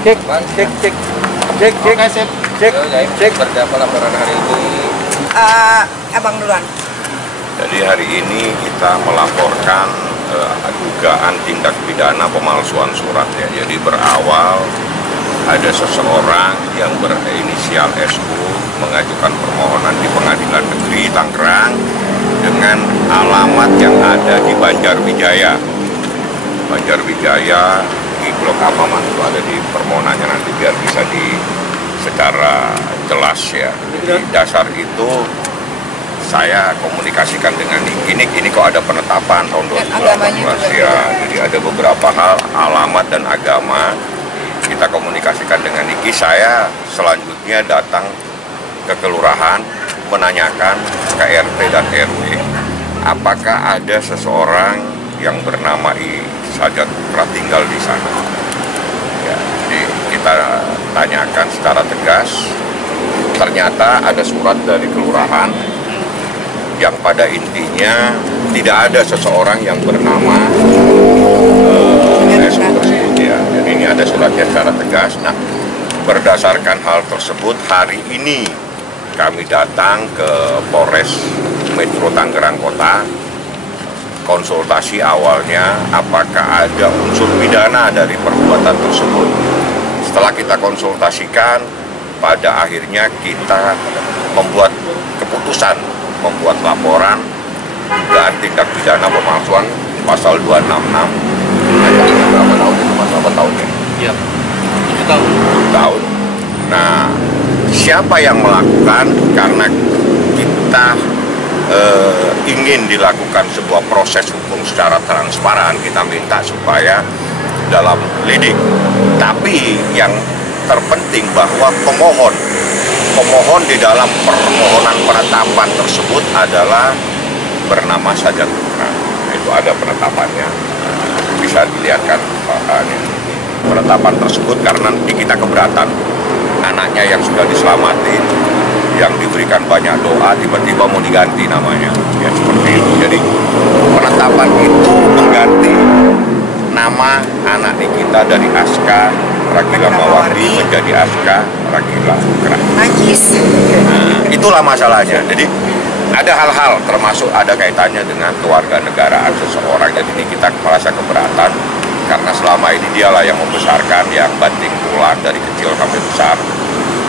Cek, cek, cek, cek, cek, Oke, sip. cek, cek. Seperti apa laporan hari ini? Abang duluan. Jadi hari ini kita melaporkan dugaan tindak pidana pemalsuan surat ya. Jadi berawal ada seseorang yang berinisial SU mengajukan permohonan di Pengadilan Negeri Tangerang dengan alamat yang ada di Banjarwijaya. Banjarwijaya di Blok Apaman itu ada di permohonannya, nanti biar bisa secara jelas ya. Jadi dasar itu saya komunikasikan dengan ini kok ada penetapan tahun 2018 ya. Jadi ada beberapa hal, alamat dan agama. Kita komunikasikan dengan Niki. Saya selanjutnya datang ke kelurahan menanyakan ke RT dan RW apakah ada seseorang yang bernama Sajat Putra tinggal di sana. Ya, jadi kita tanyakan secara tegas. Ternyata ada surat dari kelurahan yang pada intinya tidak ada seseorang yang bernama SU tersebut ya. Jadi ini ada suratnya secara tegas. Nah, berdasarkan hal tersebut hari ini kami datang ke Polres Metro Tangerang Kota. Konsultasi awalnya apakah ada unsur pidana dari perbuatan tersebut. Setelah kita konsultasikan, pada akhirnya kita membuat keputusan, membuat laporan dugaan tindak pidana pemalsuan pasal 266 ayat berapa tahun itu, Mas? Berapa tahunnya? Iya, 7 tahun. 7 tahun. Nah, siapa yang melakukan? Karena kita ingin dilakukan sebuah proses hukum secara transparan, kita minta supaya dalam lidik. Tapi yang terpenting bahwa pemohon di dalam permohonan penetapan tersebut adalah bernama Sajat Putra. Itu ada penetapannya, bisa dilihatkan penetapan tersebut karena kita keberatan anaknya yang sudah diselamatin, yang diberikan banyak doa, tiba-tiba mau diganti namanya, ya seperti itu. Jadi penetapan itu mengganti nama anak kita dari Aska Ragila Mawardi menjadi Aska Ragila Putra. Najis. Nah, itulah masalahnya. Jadi ada hal-hal termasuk ada kaitannya dengan kewarganegaraan seseorang. Jadi ini kita merasa keberatan karena selama ini dialah yang membesarkan, yang banting tulang dari kecil sampai besar.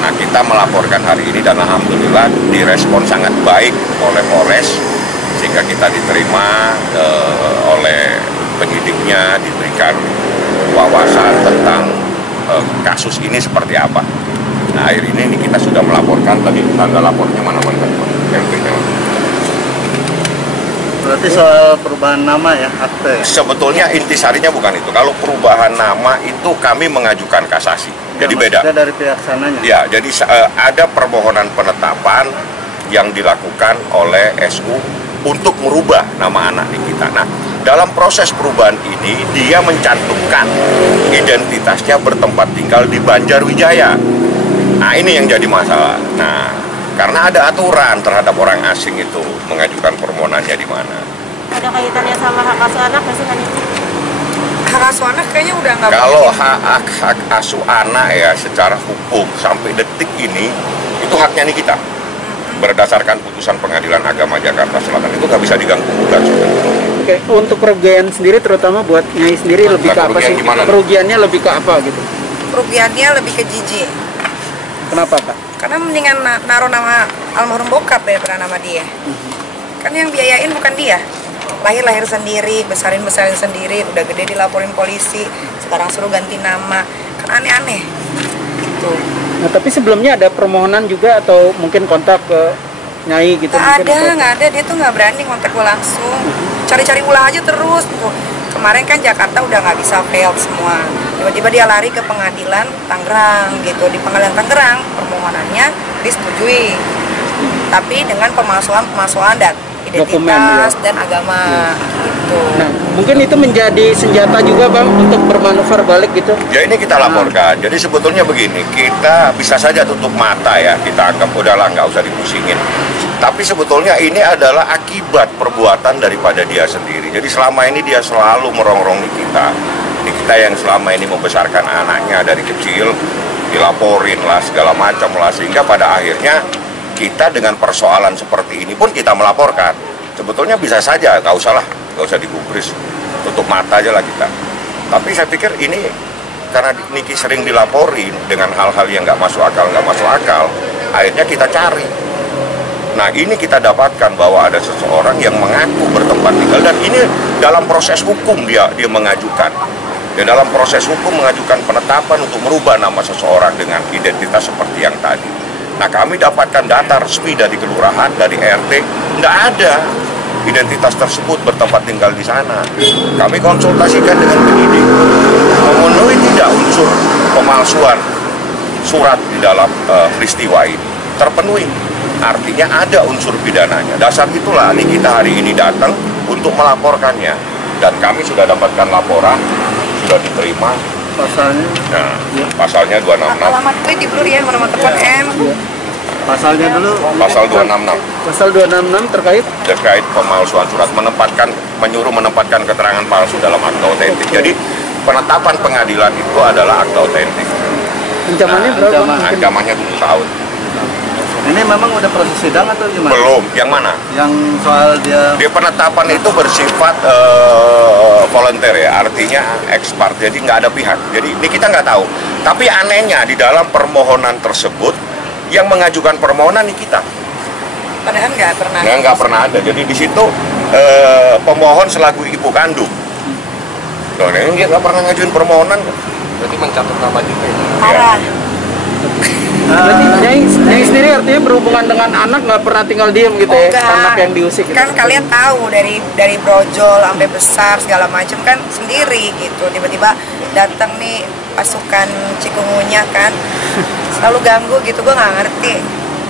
Nah, kita melaporkan hari ini dan alhamdulillah direspon sangat baik oleh Polres, sehingga kita diterima oleh penyidiknya, diberikan wawasan tentang kasus ini seperti apa. Nah, akhir ini kita sudah melaporkan, tadi tanggal lapornya mana-mana MP-nya. Berarti soal perubahan nama ya, akte. Sebetulnya intisarinya bukan itu. Kalau perubahan nama itu kami mengajukan kasasi. Jadi beda. Dari pihak sananya. Ya, jadi ada permohonan penetapan yang dilakukan oleh SU untuk merubah nama anak kita. Nah, dalam proses perubahan ini dia mencantumkan identitasnya bertempat tinggal di Banjarwijaya. Nah, ini yang jadi masalah. Nah, karena ada aturan terhadap orang asing itu mengajukan permohonannya di mana. Ada kaitannya sama hak asuh anak nggak sih kan itu? Hak asuh anak kayaknya udah nggak. Kalau hak asuh anak ya secara hukum sampai detik ini itu haknya nih kita. Berdasarkan putusan Pengadilan Agama Jakarta Selatan itu nggak bisa diganggu gugat. Oke, untuk kerugian sendiri terutama buat Nyai sendiri lebih ke apa sih? Kerugiannya lebih ke apa gitu? Kerugiannya lebih ke jijik. Kenapa, Pak? Karena mendingan naruh nama almarhum bokap daripada nama dia. Kan yang biayain bukan dia. Lahir sendiri, besarin sendiri, udah gede dilaporin polisi, sekarang suruh ganti nama. Kan aneh-aneh. Gitu. Nah, tapi sebelumnya ada permohonan juga atau mungkin kontak ke Nyai gitu? Nggak ada. Dia tuh nggak berani kontak gue langsung. Cari-cari ulah aja terus. Tuh. Kemarin kan Jakarta udah nggak bisa fail semua. Tiba-tiba dia lari ke pengadilan Tangerang gitu. Di pengadilan Tangerang permohonannya disetujui. Tapi dengan pemalsuan dan identitas dan agama gitu. Nah, mungkin itu menjadi senjata juga Bang untuk bermanuver balik gitu. Ya ini kita laporkan. Jadi sebetulnya begini, kita bisa saja tutup mata ya, kita anggap udahlah nggak usah dipusingin. Tapi sebetulnya ini adalah akibat perbuatan daripada dia sendiri. Jadi selama ini dia selalu merongrong kita, Nikita yang selama ini membesarkan anaknya dari kecil, dilaporin lah segala macam lah, sehingga pada akhirnya kita dengan persoalan seperti ini pun kita melaporkan. Sebetulnya bisa saja, nggak usah digubris, tutup mata aja lah kita. Tapi saya pikir ini karena Niki sering dilaporin dengan hal-hal yang nggak masuk akal, akhirnya kita cari. Nah ini kita dapatkan bahwa ada seseorang yang mengaku bertempat tinggal, dan ini dalam proses hukum dia mengajukan. Dan dalam proses hukum mengajukan penetapan untuk merubah nama seseorang dengan identitas seperti yang tadi. Nah kami dapatkan data resmi dari kelurahan, dari RT, nggak ada identitas tersebut bertempat tinggal di sana. Kami konsultasikan dengan penyidik, memenuhi tidak unsur pemalsuan surat di dalam peristiwa ini, terpenuhi. Artinya ada unsur pidananya. Dasar itulah Nikita hari ini datang untuk melaporkannya, dan kami sudah dapatkan laporan, sudah diterima. Pasalnya? Nah, pasalnya 266. Alamat gue di Blur ya, nomor telepon M. Pasalnya dulu. Pasal 266. Pasal 266 terkait pemalsuan surat, menyuruh menempatkan keterangan palsu dalam akta otentik. Jadi penetapan pengadilan itu adalah akta otentik. Ancamannya berapa? Ancamannya 7 tahun. Ini memang udah proses sidang atau gimana? Belum. Yang mana? Yang soal dia Penetapan itu bersifat volunteer ya, artinya ex parte, jadi nggak ada pihak. Jadi ini kita nggak tahu. Tapi anehnya di dalam permohonan tersebut yang mengajukan permohonan ini kita. Padahal nggak pernah. Nah, nggak pernah ada. Jadi di situ pemohon selaku ibu kandung. Loh, ini nggak pernah ngajuin permohonan. Berarti mencatat nama juga ya. Parah. berarti Nyai sendiri artinya berhubungan dengan anak nggak pernah tinggal diem gitu ya? Enggak. Anak yang diusik gitu. Kan kalian tahu dari brojol sampai besar segala macam kan sendiri gitu. Tiba-tiba datang nih pasukan cikungunya kan, selalu ganggu gitu, gue nggak ngerti.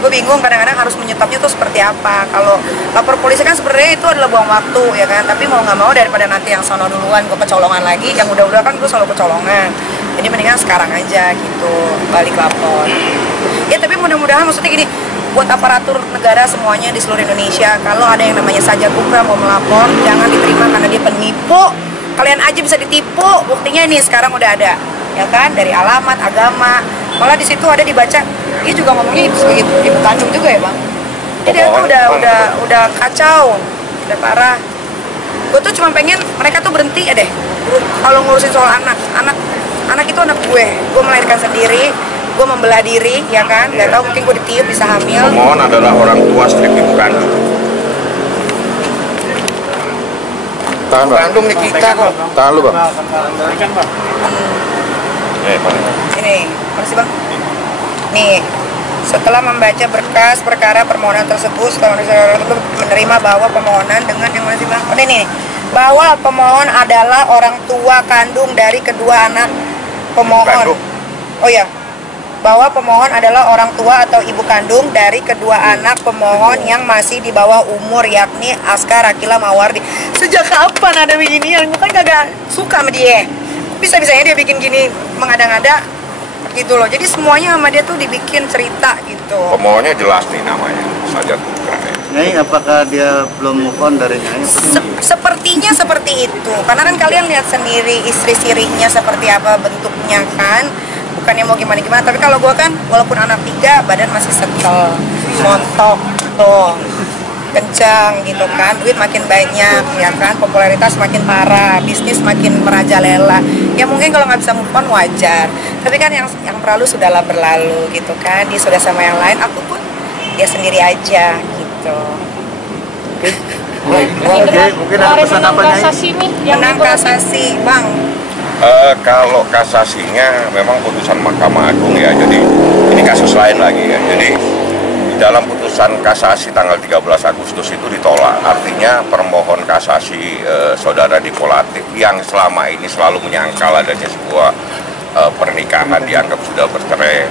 Gue bingung kadang-kadang harus menyetopnya tuh seperti apa. Kalau lapor polisi kan sebenarnya itu adalah buang waktu ya kan, tapi mau nggak mau daripada nanti yang sono duluan gue kecolongan lagi, yang udah-udah kan gue selalu kecolongan. Jadi mendingan sekarang aja gitu balik lapor. Ya tapi mudah-mudahan maksudnya gini, buat aparatur negara semuanya di seluruh Indonesia, kalau ada yang namanya Saja Kumra mau melapor, jangan diterima karena dia penipu. Kalian aja bisa ditipu, buktinya ini sekarang udah ada, ya kan, dari alamat, agama. Malah di situ ada dibaca, dia juga ngomongnya sebagai ibu kandung juga ya bang. Jadi itu udah kacau, udah parah. Gue tuh cuma pengen mereka tuh berhenti ya deh, kalau ngurusin soal anak itu anak gue melahirkan sendiri, gue membelah diri, ya kan, nggak tahu mungkin gue ditiup bisa hamil. Pemohon adalah orang tua strip ibu kandung. Tahan bang. Kandung nih kita kok. Tahan lu bang. Ini, makasih bang. Nih, setelah membaca berkas perkara permohonan tersebut, setelah menerima bahwa pemohonan dengan yang mana sih bang? Oh ini, bahwa pemohon adalah orang tua kandung dari kedua anak pemohon. Oh ya, bahwa pemohon adalah orang tua atau ibu kandung dari kedua anak pemohon yang masih di bawah umur, yakni Askar Akila Mawardi. Sejak kapan ada beginian? Gue kan kagak suka sama dia. Bisa-bisanya dia bikin gini mengada-ngada gitu loh. Jadi semuanya sama dia tuh dibikin cerita gitu. Pemohonnya jelas nih namanya, Saja Kumra. Nyai, apakah dia belum move on dari Nyai? Sepertinya seperti itu. Karena kan kalian lihat sendiri istri sirinya seperti apa bentuknya kan. Bukannya mau gimana-gimana, tapi kalau gue kan walaupun anak 3, badan masih setel, montok tuh, kencang gitu kan, duit makin banyak ya kan, popularitas makin parah, bisnis makin merajalela. Ya mungkin kalau nggak bisa move on wajar, tapi kan yang berlalu sudahlah berlalu gitu kan, dia sudah sama yang lain, aku pun dia sendiri aja gitu. Mungkin ada pesan apa Nyai? Menang kasasi bang. Kalau kasasinya memang putusan Mahkamah Agung ya, jadi ini kasus lain lagi ya. Jadi di dalam putusan kasasi tanggal 13 Agustus itu ditolak. Artinya permohon kasasi saudara Diko Latif yang selama ini selalu menyangkal adanya sebuah pernikahan dianggap sudah bercerai,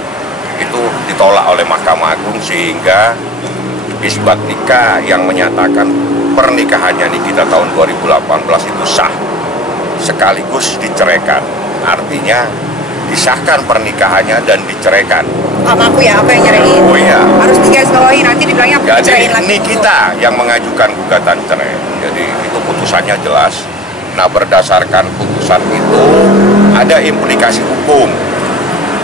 itu ditolak oleh Mahkamah Agung, sehingga isbat nikah yang menyatakan pernikahannya Nikita tahun 2018 itu sah sekaligus diceraikan. Artinya disahkan pernikahannya dan diceraikan. Sama aku ya, apa yang nyerahin? Oh iya. Harus digarisbawahi, nanti dibilangnya aku Jadi dicerain lagi. ini kita yang mengajukan gugatan cerai. Jadi itu putusannya jelas. Nah, berdasarkan putusan itu ada implikasi hukum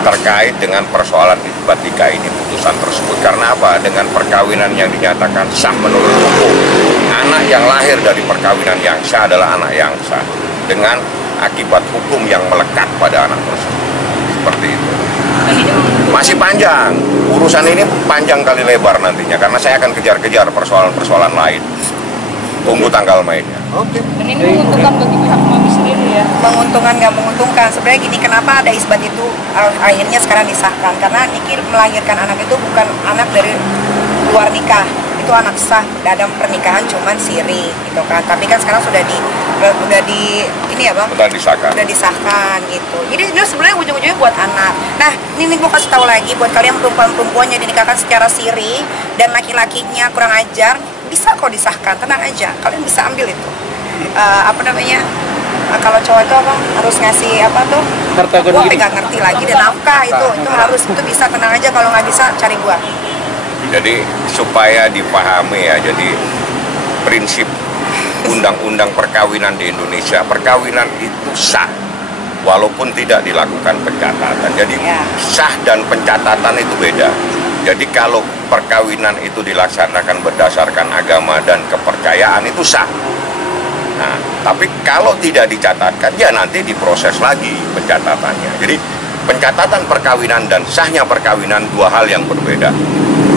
terkait dengan persoalan isbat nikah ini, putusan tersebut. Karena apa? Dengan perkawinan yang dinyatakan sah menurut hukum, anak yang lahir dari perkawinan yang sah adalah anak yang sah dengan akibat hukum yang melekat pada anak tersebut. Seperti itu. Masih panjang, urusan ini panjang kali lebar nantinya, karena saya akan kejar-kejar persoalan-persoalan lain. Tunggu tanggal mainnya. Dan ini menguntungkan bagi pihak mami sendiri ya? Menguntungkan nggak menguntungkan, sebenarnya gini, kenapa ada isbat itu akhirnya sekarang disahkan, karena Niki melahirkan anak itu bukan anak dari luar nikah, itu anak sah dalam pernikahan cuman siri gitu kan, tapi kan sekarang sudah di ini ya Bang, Sudah disahkan gitu. Jadi sebenarnya ujung-ujungnya buat anak. Nah ini gue kasih tahu lagi buat kalian perempuan-perempuan yang dinikahkan secara siri dan laki-lakinya kurang ajar, bisa kok disahkan, tenang aja, kalian bisa ambil itu kalau cowok itu apa harus ngasih apa tuh, Harta gua gondiri. nggak ngerti lagi, dan nafkah itu harus, itu bisa, tenang aja, kalau nggak bisa cari gua. Jadi supaya dipahami ya, jadi prinsip undang-undang perkawinan di Indonesia, perkawinan itu sah walaupun tidak dilakukan pencatatan. Jadi sah dan pencatatan itu beda. Jadi kalau perkawinan itu dilaksanakan berdasarkan agama dan kepercayaan itu sah. Nah, tapi kalau tidak dicatatkan ya nanti diproses lagi pencatatannya. Jadi pencatatan perkawinan dan sahnya perkawinan dua hal yang berbeda.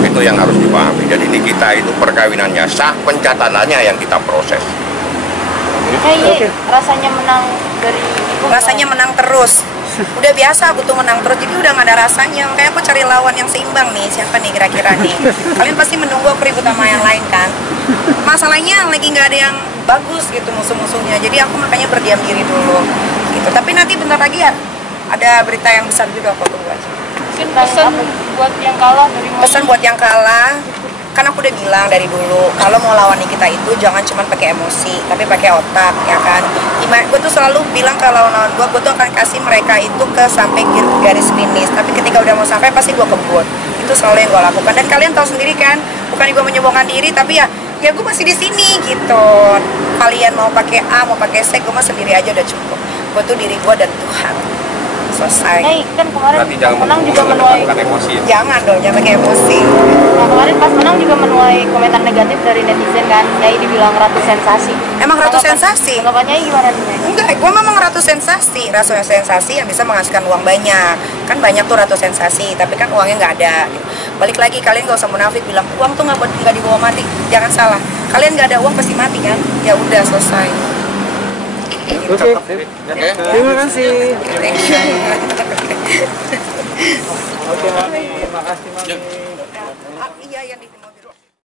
Itu yang harus dipahami. Jadi di kita itu perkawinannya sah, pencatatannya yang kita proses. Rasanya menang dari ibu. Rasanya menang terus. Udah biasa aku tuh menang terus, jadi udah gak ada rasanya. Makanya aku cari lawan yang seimbang nih. Siapa nih kira-kira nih? Kalian pasti menunggu aku ribut sama yang lain kan? Masalahnya lagi nggak ada yang bagus gitu musuh-musuhnya. Jadi aku makanya berdiam diri dulu gitu. Tapi nanti bentar lagi ya ada berita yang besar juga, aku tunggu aja. Mungkin pesan buat yang kalah dari mami. Pesan buat yang kalah, kan aku udah bilang dari dulu, kalau mau lawan kita itu jangan cuma pakai emosi, tapi pakai otak, ya kan. Gue tuh selalu bilang ke lawan-lawan gue tuh akan kasih mereka itu ke sampai garis finish, tapi ketika udah mau sampai pasti gue kebut. Itu selalu yang gue lakukan, dan kalian tahu sendiri kan, bukan gue menyombongkan diri, tapi ya gue masih di sini gitu. Kalian mau pakai A, mau pakai C, gue mah sendiri aja udah cukup. Gue tuh diri gue dan Tuhan. Selesai. Kan kemarin Berarti jangan menang juga menuai. emosi ya? Jangan dong, jangan pakai emosi. Nah, kemarin pas menang juga menuai komentar negatif dari netizen kan. Nyai dibilang ratu sensasi. Emang ratu sensasi? Tanggapannya gimana nih? Nyai? Enggak, gue memang ratu sensasi. Ratu sensasi yang bisa menghasilkan uang banyak. Kan banyak tuh ratu sensasi, tapi kan uangnya nggak ada. Balik lagi, kalian gak usah munafik bilang uang tuh nggak dibawa mati. Jangan salah. Kalian nggak ada uang pasti mati kan? Ya udah, selesai. Oke. Terima kasih. Thank you. Oke, Mami. Makasih, Mami. Iya yang di mobil.